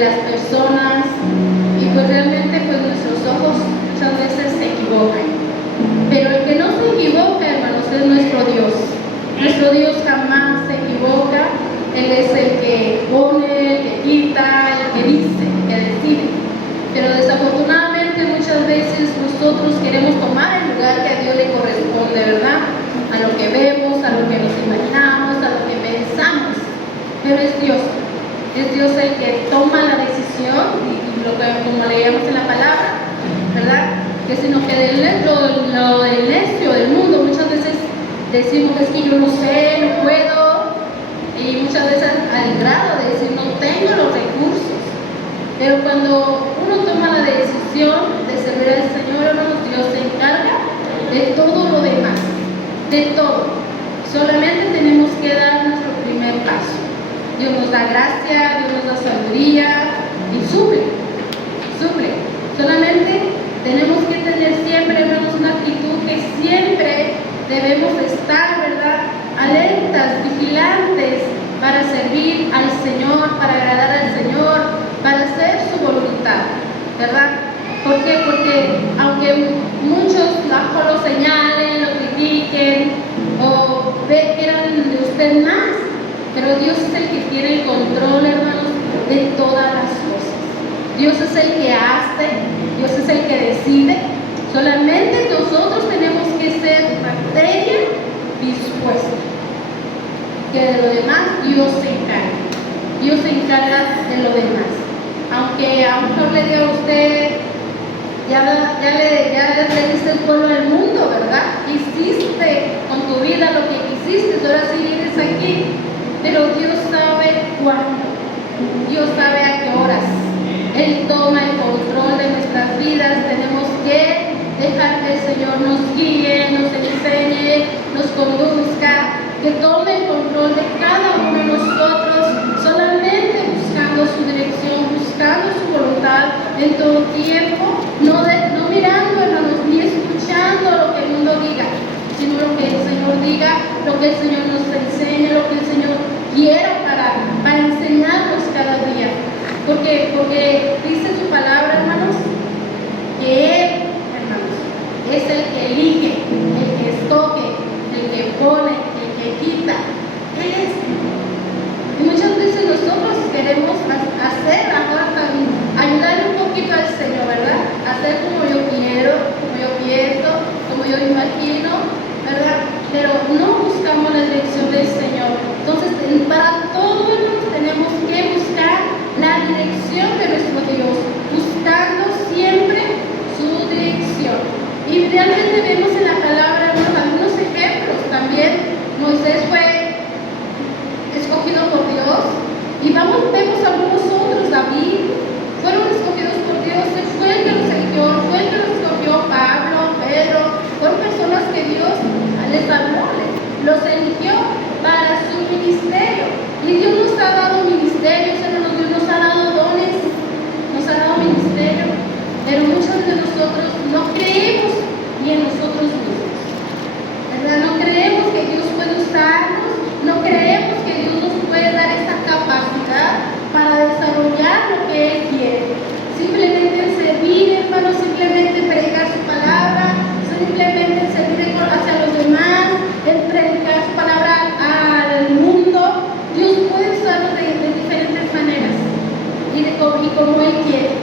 las personas, y pues realmente pues nuestros ojos muchas veces se equivocan. Pero el que no se equivoca, hermanos, es nuestro Dios. Nuestro Dios jamás se equivoca. Él es el que pone, el que quita, el que dice, el que decide. Pero desafortunadamente muchas veces nosotros queremos tomar el lugar que a Dios le corresponde, ¿verdad? A lo que vemos, a lo que nos imaginamos, a lo que pensamos. Pero es Dios el que toma la decisión, y lo que, como leíamos en la palabra, ¿verdad? Que sino que lo del necio del mundo, muchas veces decimos, es que yo no sé, no puedo, y muchas veces al grado de decir, no tengo los recursos. Pero cuando uno toma la decisión de servir al Señor, hermanos, Dios se encarga de todo lo demás, de todo. Solamente tenemos que dar nuestro primer paso. Dios nos da gracia, Dios nos da sabiduría y suple. Solamente tenemos que tener siempre, hermanos, una actitud que siempre debemos estar, ¿verdad? Alertas, vigilantes para servir al Señor, para agradar al Señor, para hacer su voluntad, ¿verdad? ¿Por qué? Porque aunque muchos bajo lo señalen, lo critiquen o quieran de usted más, pero Dios es el que tiene el control, hermanos, de todas las cosas. Dios es el que hace, Dios es el que decide. Solamente nosotros tenemos que ser materia dispuesta. Que de lo demás Dios se encarga. Dios se encarga de lo demás. Aunque a lo mejor le diga a usted, ya le diste el pueblo al mundo, ¿verdad? Hiciste con tu vida lo que quisiste, ahora sí vienes aquí. Pero Dios sabe cuándo, Dios sabe a qué horas. Él toma el control de nuestras vidas. Tenemos que dejar que el Señor nos guíe, nos enseñe, nos conduzca, que tome el control de cada uno de nosotros, solamente buscando su dirección, buscando su voluntad en todo tiempo, no mirando, hermanos, ni escuchando lo que el mundo diga, sino lo que el Señor diga, lo que el Señor nos enseñe, lo que el Señor quiera para enseñarnos cada día. Porque dice su palabra, hermanos, que Él, hermanos, es el que elige, el que escoge, el que pone, el que quita. Él es. Y muchas veces nosotros queremos hacer, ayudarle un poquito al Señor, ¿verdad? Hacer como yo quiero, como yo pienso, como yo imagino, ¿verdad? Pero no buscamos la dirección del Señor. Entonces, para todo tenemos que buscar la dirección de nuestro Dios, buscando siempre su dirección. Y realmente vemos en la palabra algunos ejemplos. También Moisés fue escogido por Dios, y vemos algunos otros. David fueron escogidos por Dios. Él fue el que los eligió, fue el que los escogió. Pablo, Pedro, fueron personas que Dios les habló, los eligió para su ministerio. Y Dios nos ha dado ministerios, hermanos, Dios nos ha dado dones, nos ha dado ministerio, pero muchos de nosotros no creemos ni en nosotros mismos, ¿verdad? No creemos que Dios puede usarnos, no creemos que Dios nos puede dar esa capacidad para desarrollar lo que Él quiere. Simplemente servir, hermanos, simplemente predicar su palabra, simplemente servir hacia los demás, el predicar su palabra al mundo. Dios puede usarnos de diferentes maneras y como Él quiere.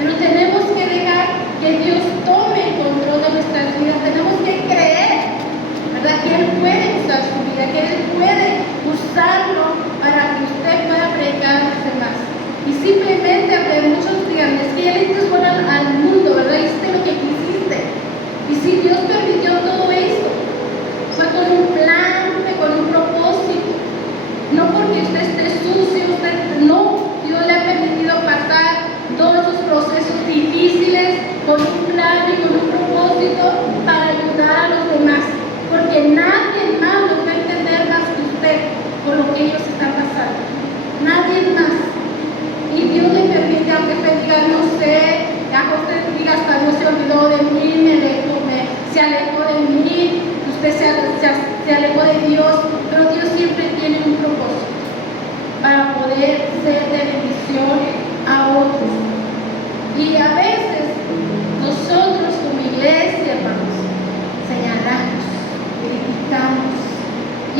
Pero tenemos que dejar que Dios tome el control de nuestras vidas. Tenemos que creer, ¿verdad?, que Él puede usar su vida, que Él puede usarlo para que usted pueda predicar a los demás. Y simplemente, aunque muchos digan, es que ya le diste fuera al mundo, ¿verdad? Hiciste lo que quisiste. Y si Dios permitió todo esto, fue con un plan, fue con un propósito. No porque usted esté sucio, Dios le ha permitido pasar todos esos procesos difíciles con un plan y con un propósito para ayudar a los demás. Porque nadie más lo va a entender más que usted por lo que ellos están pasando. Nadie más. Y Dios le permite, aunque usted diga, no sé, aunque usted diga, hasta Dios se olvidó de mí, se alejó de mí, usted se alejó de Dios, pero Dios siempre tiene un propósito para poder ser de bendición a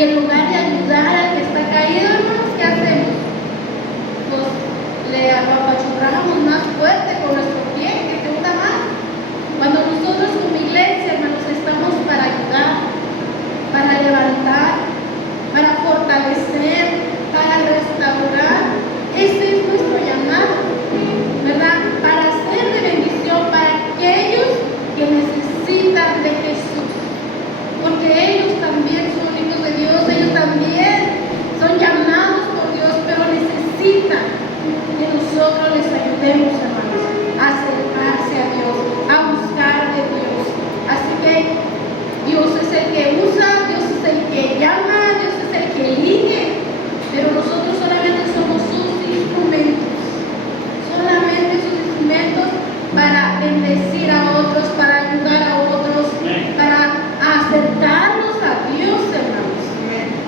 Y en lugar de ayudar al que está caído, hermanos, ¿qué hacemos? Pues le apachurramos más fuerte con nuestro pie, que se hunda más. Cuando nosotros como iglesia, hermanos, estamos para ayudar, para levantar, para fortalecer, para restaurar, ese es nuestro llamado, ¿verdad? Para ser de bendición para aquellos que necesitan de Jesús, porque ellos también son hijos de Dios, ellos también son llamados por Dios, pero necesitan que nosotros les ayudemos, hermanos, a acercarse a Dios, a buscar de Dios. Así que Dios es el que usa, Dios es el que llama, Dios es el que elige, pero nosotros solamente somos sus instrumentos, para bendecir a otros, para ayudar a otros, para acercarnos a Dios, hermanos.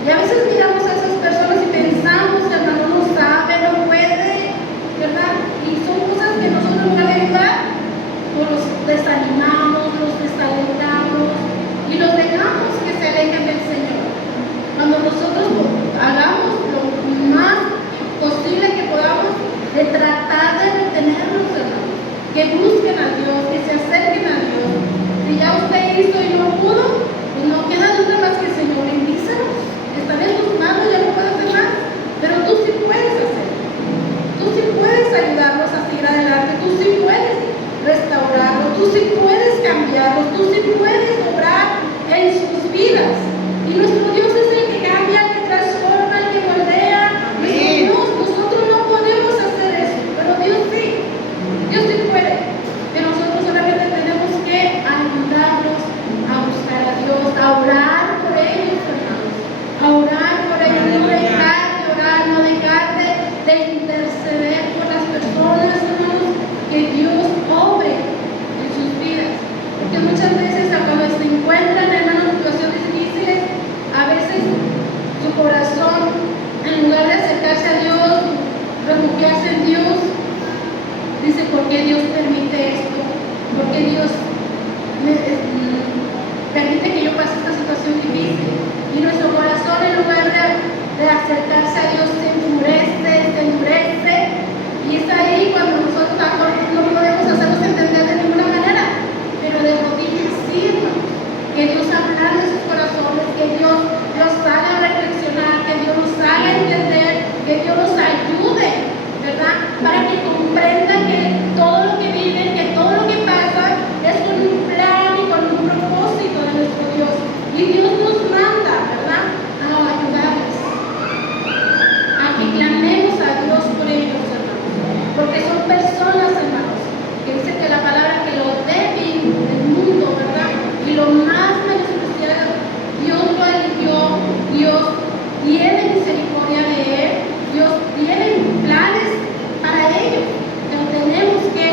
Y a veces miramos a esas personas y pensamos, hermano, no sabe, no puede, ¿verdad? Y son cosas que nosotros no podemos ayudar, o los desanimamos, los desalentamos y los dejamos que se alejen del Señor. Cuando nosotros hagamos lo más posible que podamos de tratar de retenerlos, hermanos, que busquen a Dios, que se acerquen a Dios. Si ya usted hizo y no pudo, pues no queda duda más que el Señor bendícelos. Están en tus manos, ya no puedes hacer más, pero tú sí puedes hacer. Tú sí puedes ayudarlos a seguir adelante, tú sí puedes restaurarlos, tú sí puedes cambiarlos, tú sí puedes obrar en sus vidas. Y nuestro Dios es el que cambia, el que transforma, el que moldea. Dios, nosotros no podemos hacer eso, pero Dios sí. Dios sí puede, pero nosotros solamente tenemos que ayudarlos a buscar a Dios, a orar por ellos, hermanos, a orar por ellos, no dejar de orar, no dejar de interceder por las personas, hermanos, que Dios obre en sus vidas, porque muchas veces cuando se encuentran, hermanos, en situaciones difíciles, a veces su corazón, en lugar de acercarse a Dios, refugiarse en Dios, dice, ¿por qué Dios permite esto? ¿Por qué Dios permite que yo pase esta situación difícil? Y nuestro corazón, en lugar de acercarse a Dios, se endurece. Y es ahí cuando nosotros no podemos hacernos entender de ninguna manera, pero de rodillas sí, hermanos. Que Dios ablande sus corazones, que Dios los haga reflexionar, que Dios los haga entender, que Dios los ayude, ¿verdad? Para que comprendan que todo lo que viven, que todo lo que pasa es con un plan y con un propósito de nuestro Dios. Y Dios nos manda, ¿verdad?, a ayudarles, a que clamemos a Dios por ellos, hermanos, porque son personas, hermanos, que dice que la palabra que lo débil del mundo, ¿verdad?, y lo más menospreciado, Dios lo eligió, Dios tiene misericordia de él, Dios tiene planes para ellos, pero tenemos que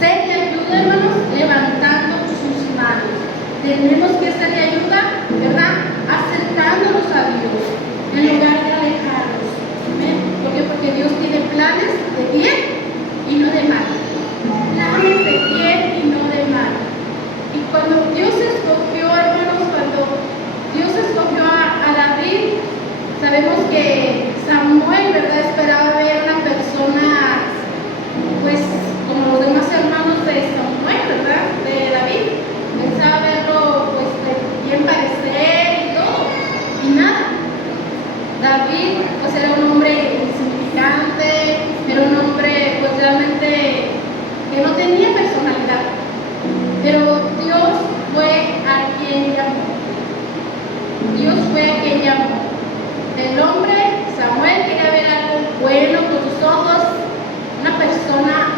ser de ayuda, hermanos, levantando sus manos. Tenemos que ser de ayuda, ¿verdad?, acercándonos a Dios, en lugar de alejarnos. ¿Amén? ¿Por qué? Porque Dios tiene planes de bien y no de mal. Planes de bien y no de mal. Y cuando Dios escogió, hermanos, cuando Dios escogió a David, sabemos que Samuel, ¿verdad?, esperaba ver una persona, pues, como los demás hermanos de Samuel, ¿verdad?, de David. Pensaba verlo, pues, de bien parecer y todo, y nada. David, pues, era un hombre insignificante, era un hombre, pues, realmente que no tenía personalidad. Pero Dios fue a quien llamó. Dios fue a quien llamó. El hombre, Samuel, quería ver algo bueno con sus ojos, una persona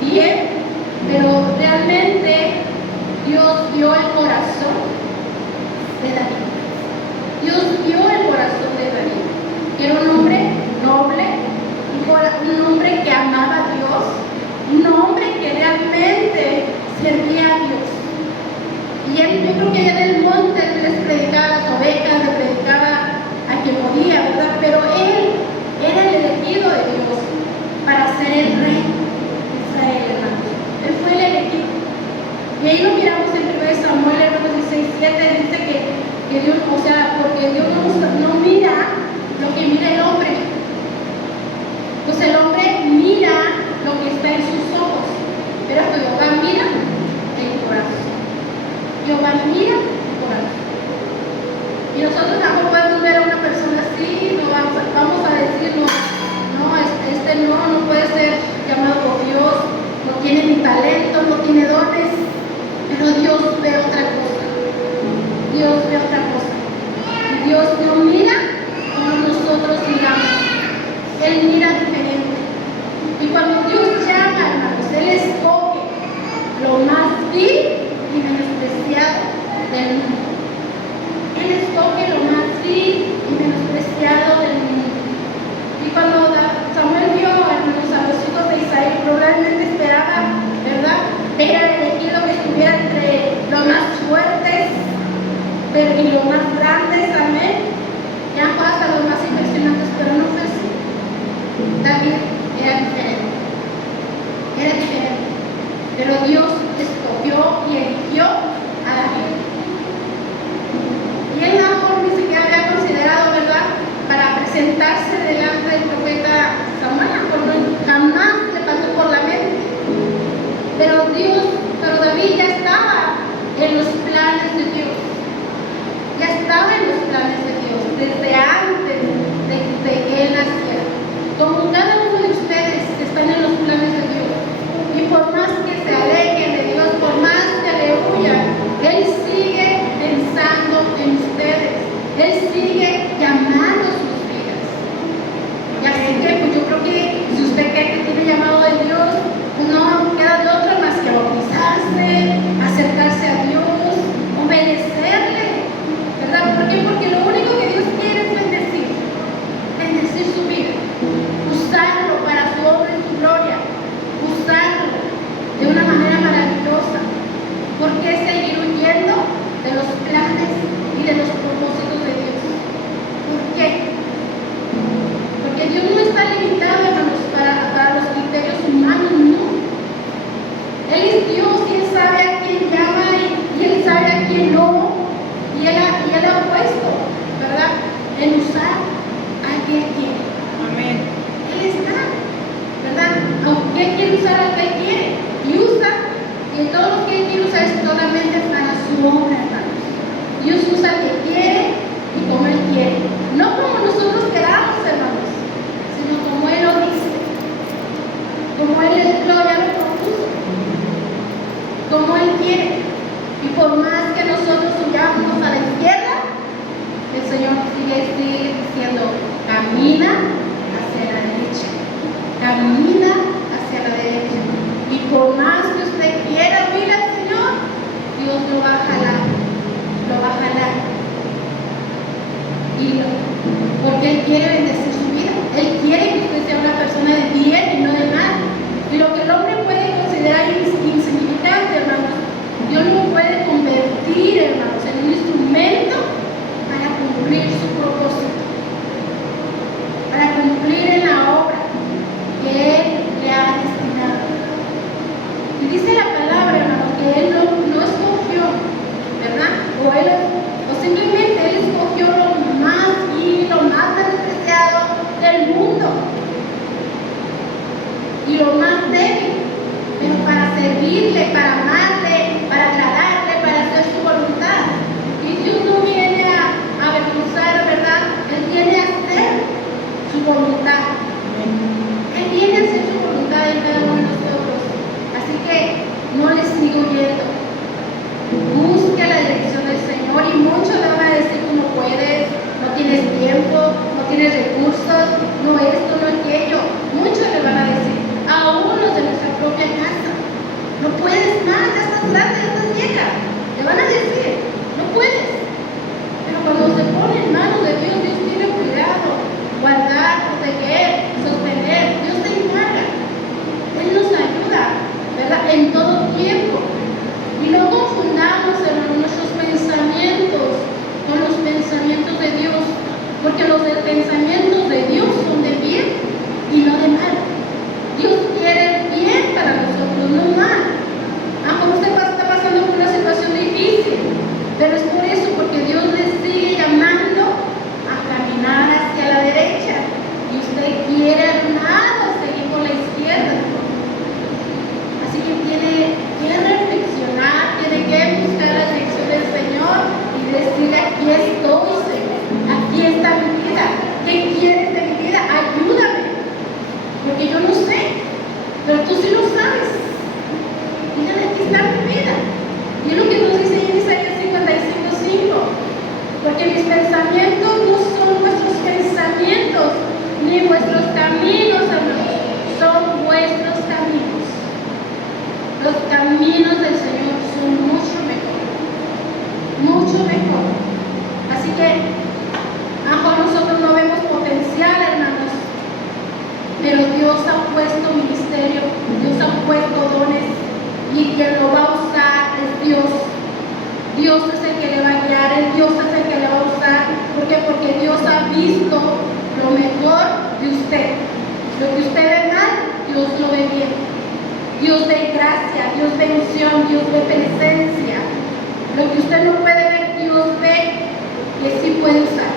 bien, pero realmente Dios vio el corazón de David. Dios vio el corazón de David, que era un hombre noble, un hombre que amaba a Dios, un hombre que realmente servía a Dios. Y él, yo creo que allá en el monte él les predicaba a las ovejas, les predicaba a quien podía, ¿verdad? Pero él era el elegido de Dios para ser el rey de Israel, hermanos. Él fue el elegido. Y ahí lo miramos en 1 Samuel, hermanos, 16:7, dice que Dios, o sea, porque Dios no lo que está en sus ojos, pero Jehová mira el corazón. Jehová mira el corazón. Y nosotros tampoco podemos ver a una persona así, no vamos a decir, no, no puede ser llamado por Dios, no tiene ni talento, no tiene dones, pero Dios ve otra cosa. Dios ve otra cosa. Y Dios no mira como nosotros miramos. Él mira diferente. Y cuando Dios llama, hermanos, Él escoge lo más vil y menospreciado del mundo. Él escoge lo más vil y menospreciado del mundo. Y cuando Samuel vio, hermanos, a los hijos de Isaí, probablemente esperaba, ¿verdad?, ver al elegido que estuviera entre los más fuertes y los más grandes, amén. Ya fue hasta los más impresionantes, pero no fue así. David era diferente. Era diferente. Pero Dios escogió y eligió a David. Y él no ni siquiera había considerado, ¿verdad?, para presentarse delante del profeta Samuel, jamás le pasó por la mente. Pero David ya estaba en los planes de Dios. Ya estaba en los planes de Dios desde antes de que él naciera. Como cada uno de ustedes están en los planes de Dios. Y por más que se alejen de Dios, por más que le huyan, Él sigue pensando en ustedes. Él sigue llamando sus vidas. Y así que pues yo creo que si usted cree que tiene llamado de Dios, pues no queda de otra más que bautizarse, acercarse a Dios, obedecerle, ¿verdad? ¿Por qué? Porque lo único que Dios quiere es bendecir su vida, usarlo para su obra y su gloria, usarlo de una manera maravillosa. ¿Por qué seguir huyendo de los planes y de los propósitos de Dios? ¿Por qué? Porque Dios no está limitado, hermanos, para los criterios humanos, no. Él es Dios y Él sabe a quién llama y Él sabe a quién no. Y Él ha puesto, ¿verdad?, en usar a quien quiere. Amén. Él está, ¿verdad? Aunque Él quiere usar a quien quiere. Y usa, y todo lo que Él quiere usar es solamente para su obra, hermanos. Dios usa al que quiere y como Él quiere. No como nosotros queramos, hermanos, sino como Él lo dice. Como Él ya lo propuso. Como Él quiere. Y por más que nosotros huyamos a la izquierda, el Señor sigue diciendo, camina hacia la derecha. Camina hacia la derecha. Y por más que usted quiera huir al Señor, Dios lo va a jalar. Lo va a jalar. Porque Él quiere bendecir su vida. Él quiere que usted sea una persona de bien y no de mal. Y lo que el hombre puede considerar insignificante, hermanos, Dios lo puede convertir, hermanos, en un instrumento para cumplir su propósito, para cumplir en la obra que Él le ha destinado. Y dice la palabra, hermanos, que Él no escogió, ¿verdad? O simplemente Él escogió lo más vil, lo más despreciado del mundo y lo más débil, pero para servirle, para amarle, para agradarle, para hacer su voluntad. Y Dios no viene a avergonzar, ¿verdad? Él viene a hacer su voluntad. Él viene a hacer su voluntad en cada uno de nosotros. Así que no le sigo yendo. Busque la dirección del Señor y muchos le van a decir tú no puedes, no tienes tiempo, no tienes recursos, no esto, no aquello. Muchos le van a decir, aún los de nuestra propia casa. No puedes más, ya estás grande, ya estás vieja. Te van a decir, no puedes. Pero cuando se pone en manos de Dios, Dios tiene cuidado, guardar, proteger, sostener. Dios se encarga. Él nos ayuda, ¿verdad?, en todo tiempo. Y no confundamos, hermanos, nuestros pensamientos con los pensamientos de Dios, porque los pensamientos de Dios son de bien el que le va a guiar, el Dios es el que le va a usar. ¿Por qué? Porque Dios ha visto lo mejor de usted. Lo que usted ve mal, Dios lo ve bien. Dios de gracia, Dios de unción, Dios de presencia. Lo que usted no puede ver, Dios ve que sí puede usar.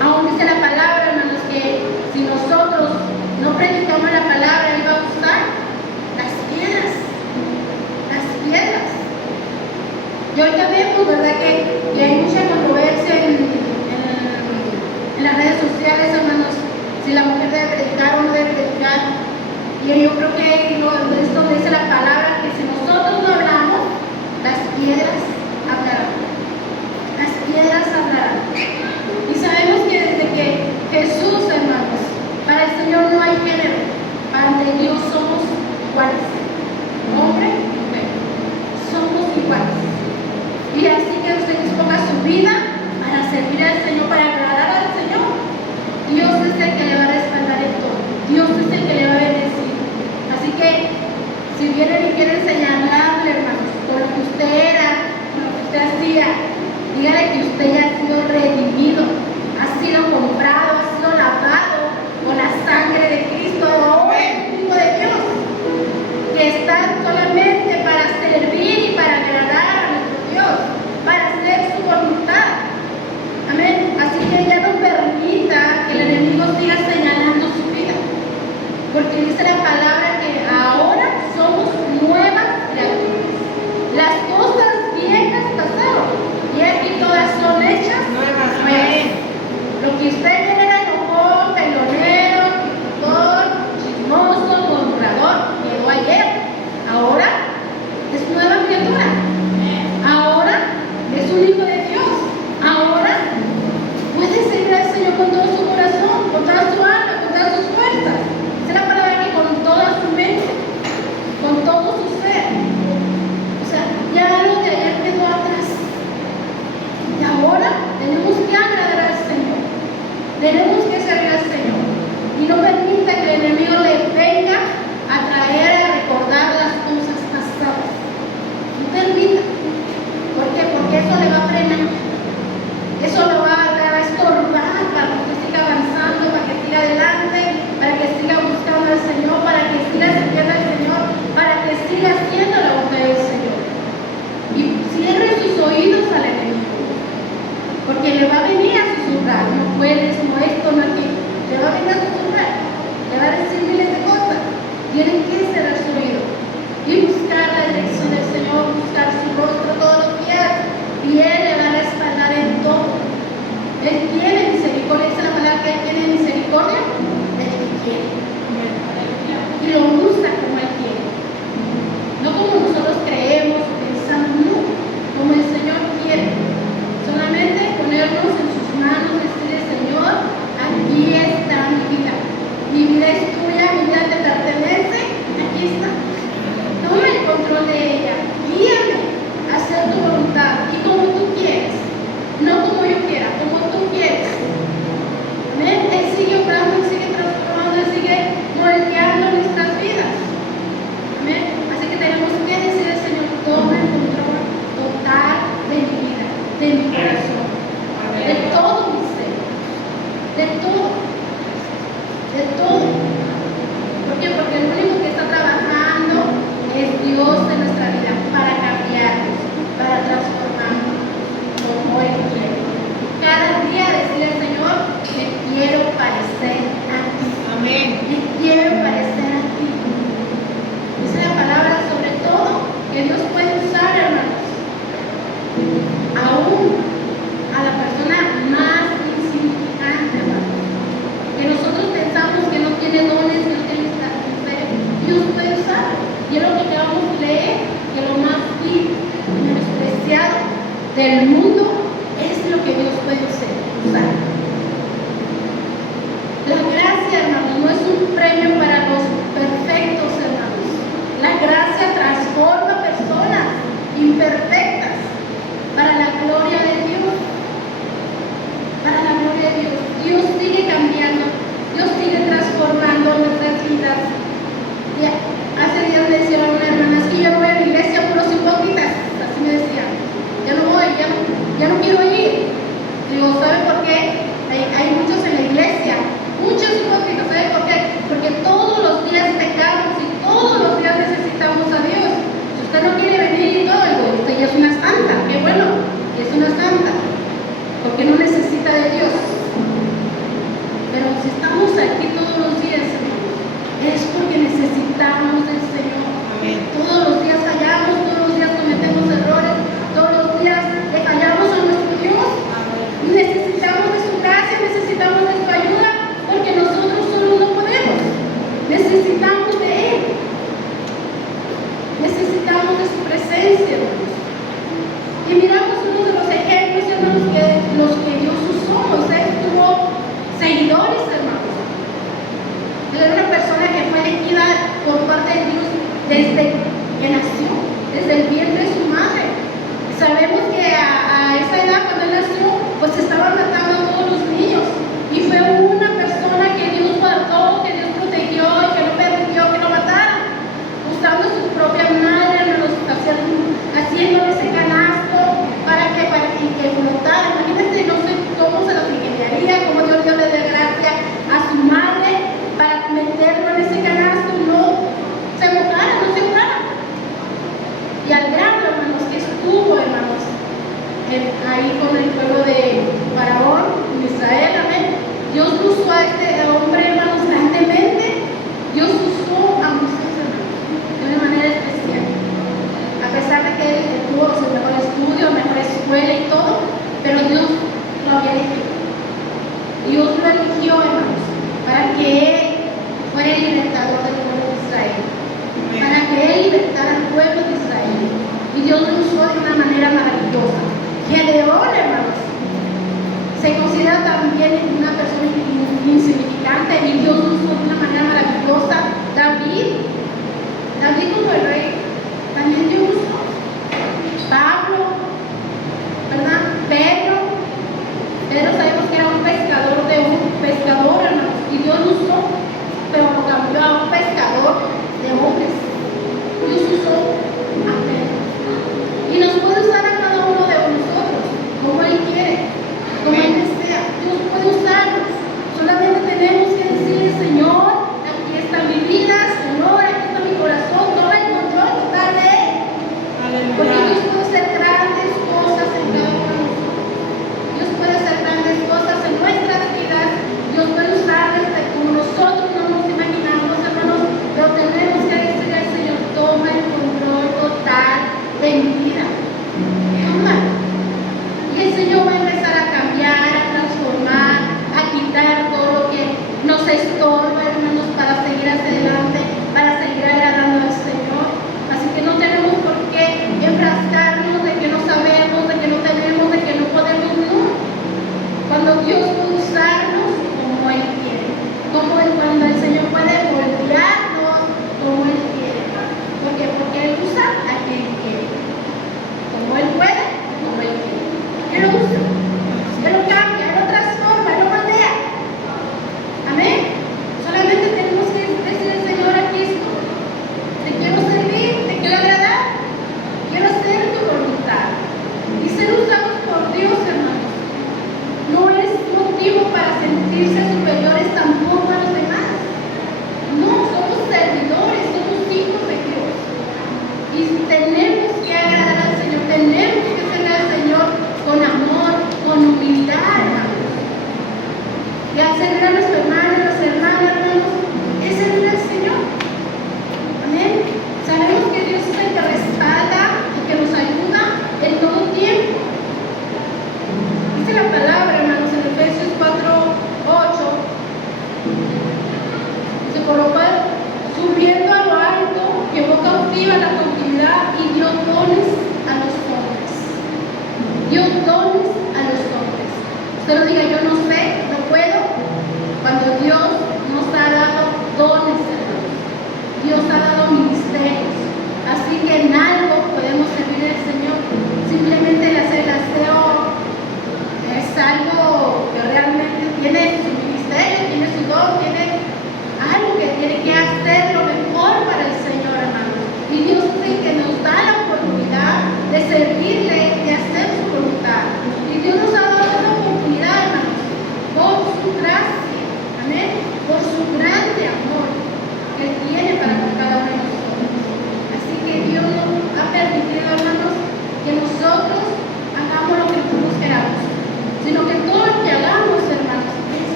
Aún dice la palabra, hermanos, que si nosotros no predicamos la palabra, Él va a usar las piedras. Las piedras. Y ahorita vemos, ¿verdad?, que hay mucha controversia en las redes sociales, hermanos, si la mujer debe predicar o no debe predicar. Y yo creo que esto dice la palabra, que si nosotros no hablamos, las piedras hablarán. Las piedras hablarán. Y sabemos que desde que Jesús, hermanos, para el Señor no hay género. Ante Dios somos iguales. Hombre y mujer. Somos iguales. Y así que usted disponga su vida para servir al Señor, para agradar al Señor. Dios es el que le va a respaldar en todo. Dios es el que le va a bendecir. Así que si vienen y quieren señalarle, hermanos, por lo que usted era, por lo que usted hacía, dígale que usted ya ha sido redimido, ha sido comprado, ha sido lavado con la sangre de Cristo, ahora el Hijo de Dios, que está solamente para servir y para agradar a nuestro Dios, para hacer su voluntad. Amén. Así que ya no permita que el enemigo siga señalando su vida, porque dice la palabra que ahora somos nuevas criaturas. Las cosas viejas pasaron y aquí todas son hechas nuevas. Lo que usted era enojón, pelonero, discutor, chismoso, murmurador, quedó ayer. Ahora es nueva criatura. Ahora es un hijo de Dios. Ahora puede servir al Señor con todo su corazón, con toda su alma, con todas sus fuerzas. Dice la palabra que con toda su mente, con todo su ser. O sea, ya lo de ayer quedó atrás. Y ahora tenemos que agradar al Señor. Tenemos que servir al Señor. Y no permita que el enemigo le venga a traer, a recordar las cosas pasadas. No permita. ¿Por qué? Porque eso le va a frenar. Eso lo va a estorbar para que usted siga avanzando, para que siga adelante, para que siga buscando al Señor, para que siga sirviendo al Señor, para que siga haciendo la voluntad del Señor. Y cierre sus oídos al enemigo, porque le va a venir a susurrar. No puedes, no esto, no aquello. Le va a venir a susurrar, le va a decir miles de cosas. Tienen que cerrar su oído y buscar la dirección del Señor, buscar su rostro todos los días, y Él le va a respaldar en todo. Él tiene misericordia, dice la palabra que Él tiene misericordia del que quiere. Y lo usa como Él quiere. No como nosotros creemos o pensamos, no, como el Señor quiere. Solamente ponernos en sus manos, decirle, Señor, aquí está mi vida. Mi vida es tuya, mi vida te pertenece, aquí está. Toma el control de ella, guíame a hacer tu voluntad y como tú quieres, no como yo quiera, como tú quieres. Amén. Él sigue obrando, Él sigue transformando, Él sigue moldeando nuestras vidas. Amén. Así que tenemos que decir al Señor, toma el control total de mi vida, de mi corazón, de todo mi ser, de todo, de todo. ¿Por qué? Porque el único que está trabajando es Dios en nuestra vida para cambiarnos, para transformarnos como Él quiere. Cada día decirle al Señor, me quiero parecer a ti. Amén. Me quiero parecer a ti. Dice la palabra sobre todo que Dios puede usar, hermanos, aún a la persona más insignificante, hermanos. Que nosotros pensamos que no tiene dones, que no tiene Dios puede usar. Y es lo que acabamos de leer, que lo más vil y menospreciado del mundo es lo que Dios puede usar. La gracia, hermanos, no es un premio para los perfectos, hermanos. La gracia transforma personas imperfectas para la gloria de Dios. Para la gloria de Dios. Dios sigue cambiando, Dios sigue transformando nuestras vidas. Y hace días me decía una hermana, es que yo no voy a la iglesia, puros hipócritas. Así me decía, yo no voy, influencia, hermanos. Y miramos uno de los ejemplos, hermanos, que los que Dios usó. Moisés tuvo seguidores, hermanos. Él era una persona que fue elegida por parte de Dios desde que nació, desde el vientre de su madre. Sabemos que a esa edad, cuando él nació, pues se estaban matando a todos los niños. Y fue una persona que Dios guardó, que Dios protegió y que no permitió que lo mataran. Usando su propia madre, hermanos, haciéndole ese canasto para que flotara. Imagínense, no sé cómo se lo ingeniaría, cómo Dios le dé gracia a su madre para meterlo en ese canasto y no se mojara, no se ahogara. Y al grado, hermanos, que estuvo, hermanos, ahí con el pueblo de Faraón, de Israel, amén. Dios usó a este hombre, hermanos, grandemente. Dios usó a Moisés, hermanos, de una manera especial. A pesar de que él tuvo su mejor estudio, mejor escuela y todo, pero Dios lo había elegido. Dios lo eligió, hermanos, para que él fuera el libertador del pueblo de Israel, para que él libertara al pueblo de Israel. Y Dios lo usó de una manera maravillosa. Gedeón, hermanos, se considera también una persona insignificante y Dios lo usó de una manera maravillosa. David como el rey, también Dios lo usó. Pablo, ¿verdad? Pedro sabemos que era un pescador, hermanos, y Dios lo usó, pero lo cambió a un pescador de hombres. Dios usó a Pedro. Y nos puede usar a cada uno de nosotros, como Él quiere, como Él desea. Dios puede usarnos. Solamente tenemos que decirle, Señor, aquí está mi vida, Señor, aquí está mi corazón, toma el control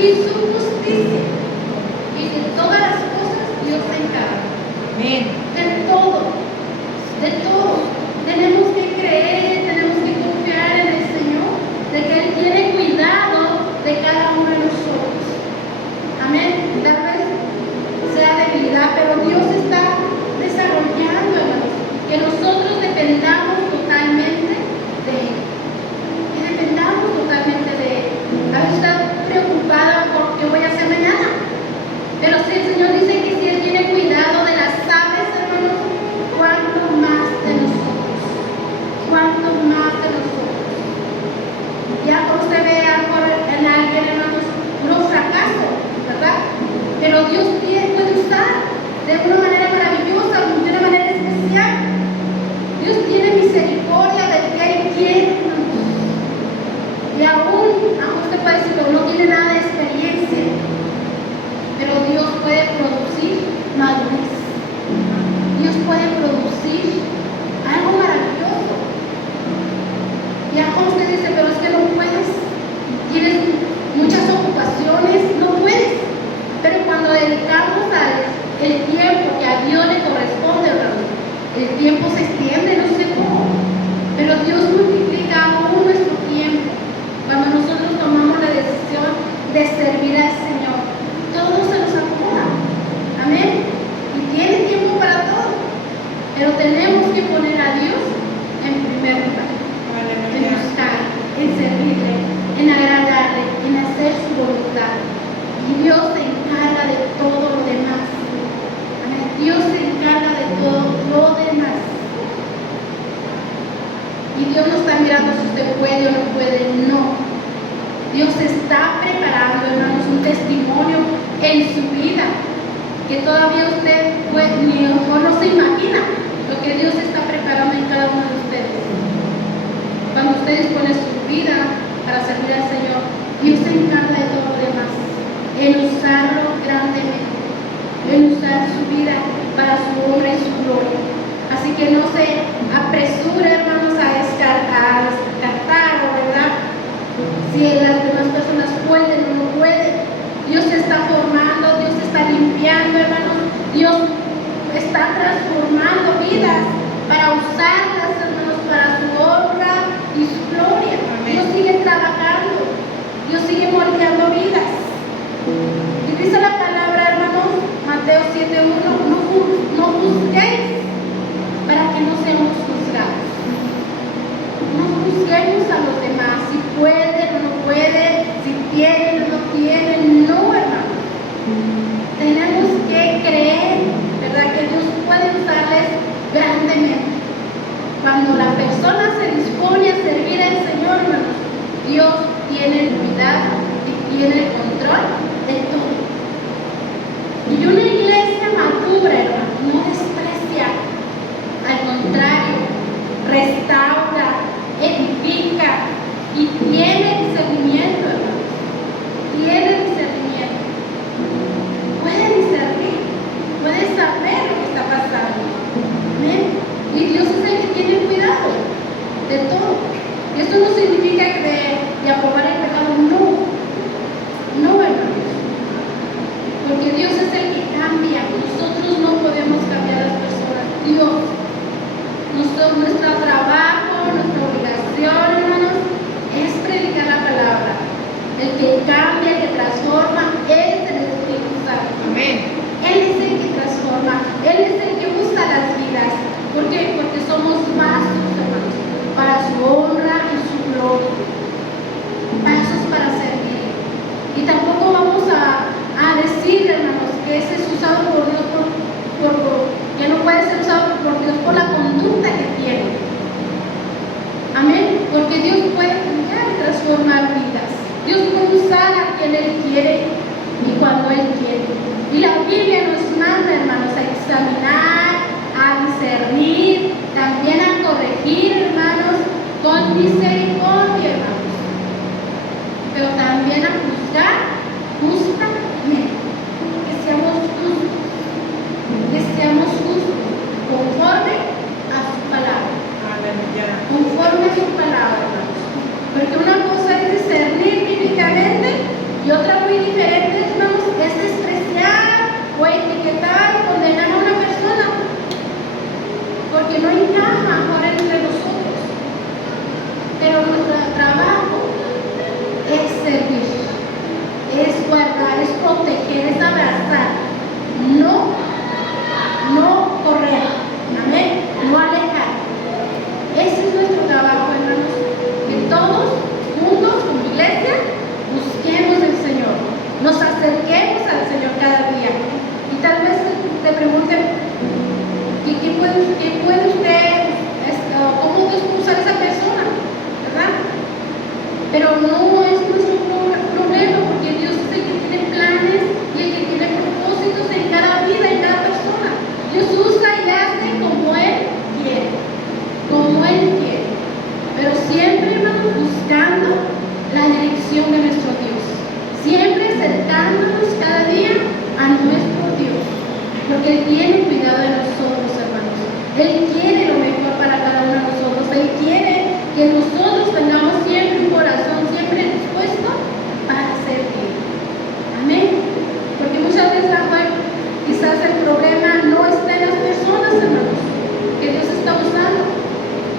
y su justicia. Y de todas las cosas Dios se encarga. Amén. De todo. De todo. Tenemos que creer, tenemos que confiar en el Señor, de que Él tiene cuidado de cada uno de nosotros. Amén. Tal vez sea debilidad, pero Dios está desarrollando, hermanos, que nosotros dependamos totalmente de Él. Que dependamos totalmente de Él. A veces está preocupada por qué voy a hacer mañana. Pero si el Señor dice que si Él tiene cuidado de las aves, hermanos, ¿cuánto más de nosotros? ¿Cuánto más de nosotros? Ya usted ve algo en alguien, hermanos, un fracaso, ¿verdad? Pero Dios puede usar de una manera maravillosa, de una manera especial. Dios tiene misericordia del que Él quiere, hermanos. Y aún usted puede decir que no tiene nada de experiencia, pero Dios puede producir madurez. Dios puede producir algo maravilloso. Y aún usted dice, pero es que no puedes, tienes muchas ocupaciones, no puedes. Pero cuando dedicamos el tiempo que a Dios le corresponde, hermano, el tiempo se extiende, no sé cómo, pero Dios multiplica aún nuestro tiempo. Cuando nosotros tomamos la decisión de servir al Señor, todo se nos acomoda. Amén. Y tiene tiempo para todo, pero tenemos que poner a Dios en primer lugar. En buscar, en servirle, en agradarle, en hacer su voluntad. Y Dios se encarga de todo lo demás. Amén. Dios se encarga de todo lo demás. Y Dios no está mirando si usted puede o no puede, no. Dios está preparando, hermanos, un testimonio en su vida que todavía usted ni no se imagina lo que Dios está preparando en cada uno de ustedes. Cuando ustedes ponen su vida para servir al Señor, Dios se encarga de todo lo demás, en usarlo grandemente, en usar su vida para su honra y su gloria. Así que no se apresure, hermanos, a descartar, ¿verdad? Si las demás personas pueden o no pueden. Dios se está formando, Dios se está limpiando, hermanos. Dios está transformando vidas para usarlas, hermanos, para su honra y su gloria. Amén. Dios sigue trabajando, Dios sigue moldeando vidas. Y dice la palabra, hermanos, Mateo 7:1, no juzguéis para que no seamos juzgados. No juzguemos a los demás, si pueden o no pueden, si tienen o no tienen, no, hermanos. Tenemos que creer, ¿verdad?, que Dios puede usarles grandemente. Cuando la persona se dispone a servir al Señor, hermanos, Dios tiene el cuidado y tiene el control de todo. Y una iglesia madura, hermanos, no desprecia, al contrario, restaura, edifica y tiene discernimiento, hermanos. Tiene discernimiento. Puede discernir, puede saber lo que está pasando. ¿Amén? Y Dios es el que tiene cuidado de todo. Y esto no significa de aprobar el pecado, no, hermanos. Porque Dios es el que cambia. Nosotros no podemos cambiar a las personas. Dios. Nuestro trabajo, nuestra obligación, hermanos, es predicar la palabra. El que cambia, el que transforma, es el Espíritu Santo. Amén. Él es el que transforma, Él es el que usa las vidas. ¿Por qué? Porque somos vasos, hermanos, para su honra y su gloria. Vasos para servir. Y tampoco vamos a decir, hermanos, que ese es usado por Dios que no puede ser usado por Dios por la conducta que tiene. Amén. Porque Dios puede cambiar y transformar vidas. Dios puede usar a quien Él quiere y cuando Él quiere. Y la Biblia nos manda, hermanos, a examinar, a discernir, también a corregir, hermanos, con misericordia, hermanos. Pero también a juzgar justamente. Que seamos justos, conforme a su palabra. Conforme a su palabra, hermanos. Porque una cosa es discernir bíblicamente y otra muy diferente, hermanos, es despreciar o etiquetar o condenar a una persona porque no encaja ahora entre nosotros. Pero nuestro trabajo es servir, es guardar, es proteger, es abrazar, no correr, amén, no alejar. Ese es nuestro trabajo, hermanos, que todos juntos como iglesia busquemos al Señor, nos acerquemos al Señor cada día. Y tal vez te pregunten, ¿qué puede usted, cómo usar a esa persona? ¿Verdad? Pero no es nuestro problema, porque Dios es el que tiene planes y el que tiene propósitos en cada vida, en cada persona. Dios usa y hace como Él quiere, como Él quiere. Pero siempre, hermanos, buscando la dirección de nuestro Dios. Siempre acercándonos cada día a nuestro Dios. Porque Él tiene cuidado de nosotros, hermanos. Él quiere lo mejor para cada uno de nosotros. Él quiere que nosotros tengamos siempre un corazón siempre dispuesto para servir. Amén. Porque muchas veces, quizás el problema no está en las personas, hermanos, que Dios está usando,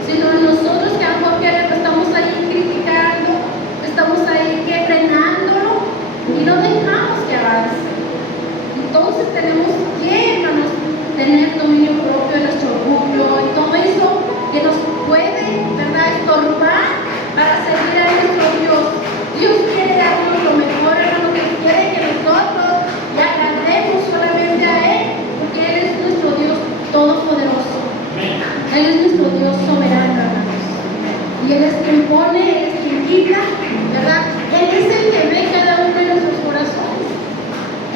sino en nosotros, que a lo mejor estamos ahí criticando, estamos ahí frenándolo y no dejamos que avance. Entonces tenemos que, hermanos, tener dominio propio de nuestro orgullo y todo eso que nos puede, ¿verdad?, estorbar para servir a nuestro Dios. Dios quiere darnos lo mejor, hermanos, que quiere que nosotros le agrademos solamente a Él, porque Él es nuestro Dios todopoderoso. Él es nuestro Dios soberano, hermanos. Y Él es quien pone, Él es quien quita, ¿verdad? Él es el que ve cada uno de nuestros corazones.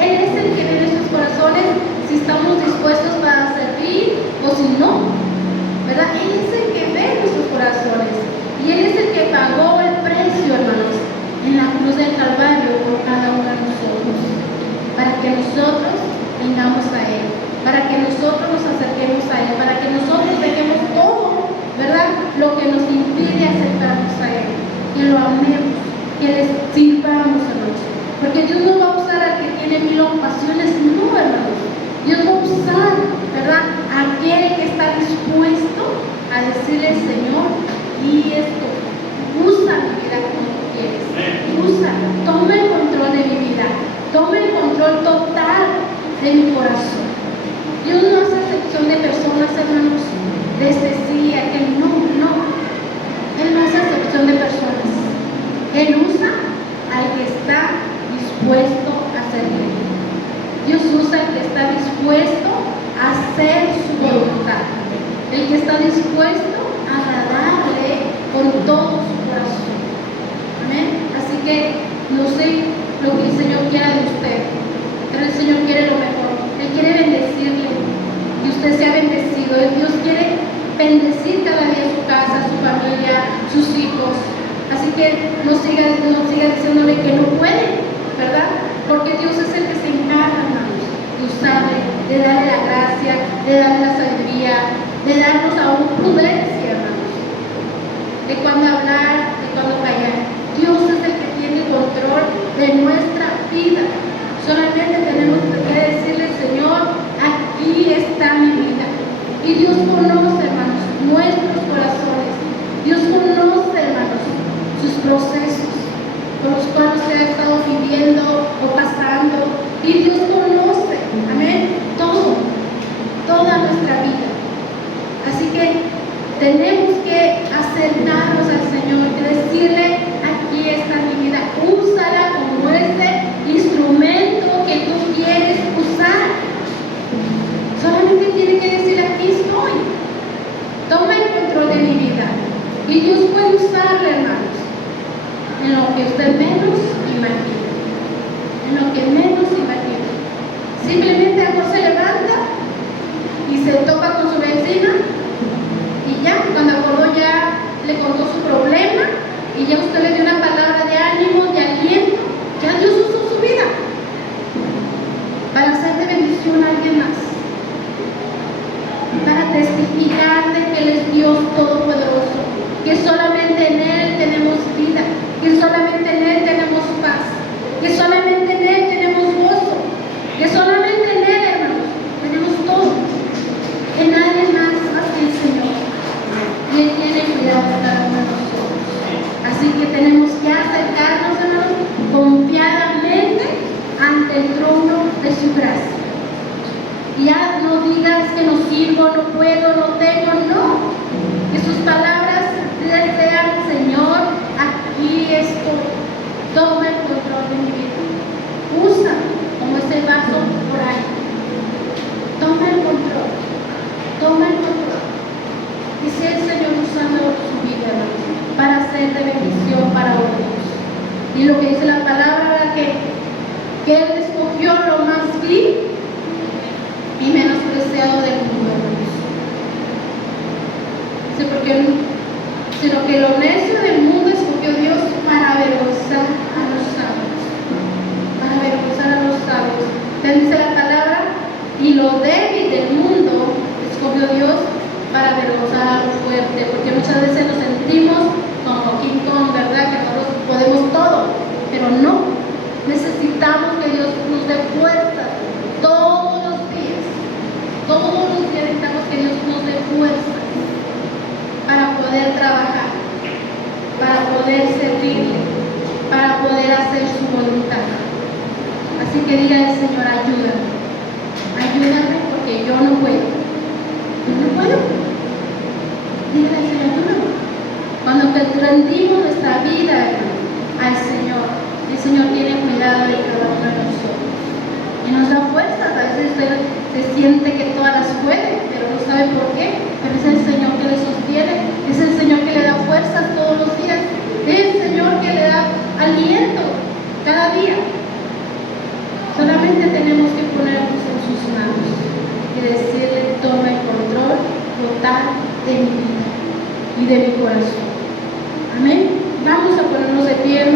Él es el que ve nuestros corazones, si estamos dispuestos para servir o si no, ¿verdad? Él es el que ve nuestros corazones. Y Él es el que pagó el precio, hermanos, en la cruz del Calvario por cada uno de nosotros, para que nosotros vengamos a Él, para que nosotros nos acerquemos a Él, para que nosotros dejemos todo, ¿verdad?, lo que nos impide acercarnos a Él, que lo amemos, que les sirvamos, hermanos. Porque Dios no va a usar al que tiene 1000 ocupaciones, no, hermanos. Dios va a usar, ¿verdad?, a aquel que está dispuesto a decirle: Señor, y esto, usa mi vida como tú quieres, usa, toma el control de mi vida, toma el control total de mi corazón. Dios no hace excepción de personas, hermanos, de este sí, aquel no. Él no hace excepción de personas. Él usa al que está dispuesto a servir. Dios usa al que está dispuesto a hacer su voluntad, el que está dispuesto a agradarle con todo su corazón. Amén. Así que no sé lo que el Señor quiera de usted, pero el Señor quiere lo mejor. Él quiere bendecirle y usted sea bendecido. Dios quiere bendecir cada día su casa, su familia, sus hijos. Así que no siga diciéndole que no puede, ¿verdad? Porque Dios es el que se encarga, hermanos, de usarle, de darle la gracia, de darle la sabiduría, de darnos aún prudencia, hermanos, de cuándo hablar, de cuándo callar. Dios es el que tiene control de nuestra vida. Solamente tenemos que decirle: Señor, aquí está mi vida. Y Dios conoce, hermanos, nuestros corazones. Dios conoce, hermanos, sus procesos por los cuales usted ha estado viviendo o pasando. Y Dios conoce, amén, toda nuestra vida. Así que tenemos que acercarnos al Señor y decirle: aquí está mi vida, úsala como ese instrumento que tú quieres usar. Solamente tiene que decir: aquí estoy, toma el control de mi vida. Y Dios puede usarle, hermanos, en lo que usted menos imagina, en lo que menos imagina. Simplemente a se levanta y se topa con su vecina y ya, cuando acordó, ya le contó su problema y ya usted le dio una palabra de ánimo, de aliento. Ya Dios usó su vida para hacer de bendición a alguien más, para testificar de que Él es Dios todopoderoso, que solamente en Él tenemos vida, que solamente en Él tenemos paz, que solamente en que solamente en Él, hermanos, tenemos todo, en nadie más que el Señor. Y Él tiene cuidado de cada uno de nosotros. Así que tenemos que acercarnos, hermanos, confiadamente ante el trono de su gracia. Y ya no digas que no sirvo, no puedo, no tengo, no. Que sus palabras sean, Señor, aquí estoy. Toma el control de mi vida. Usa como ese vaso por ahí. Toma el control. Toma el control. Y sea el Señor usando su vida, hermanos, para ser de bendición para otros. Y lo que dice la palabra era que Él escogió lo más vil y menospreciado del mundo, hermanos. Sino que lo necio del mundo escogió Dios para avergonzar a los sabios. Para avergonzar a los sabios. Entonces dice la palabra, y lo débil del mundo escogió Dios para avergonzar a lo fuerte. Porque muchas veces nos sentimos como King Kong, ¿verdad? Que nosotros podemos todo. Pero no. Necesitamos que Dios nos dé fuerza todos los días. Todos los días necesitamos que Dios nos dé fuerza para poder trabajar, para poder servirle, para poder hacer su voluntad. Así que diga al Señor, ayúdame, ayúdame porque yo no puedo. Yo no puedo. Dígale al Señor, ayúdame. Cuando rendimos nuestra vida al Señor, el Señor tiene cuidado de cada uno de nosotros y nos da fuerzas. A veces usted se siente que todas las puede, pero no sabe por qué. Pero es el Señor que le sostiene, es el Señor que le da fuerzas todos los días, es el Señor que le da aliento cada día. Solamente tenemos que ponernos en sus manos y decirle, toma el control total de mi vida y de mi corazón. Amén. Vamos a ponernos de pie, hermanos.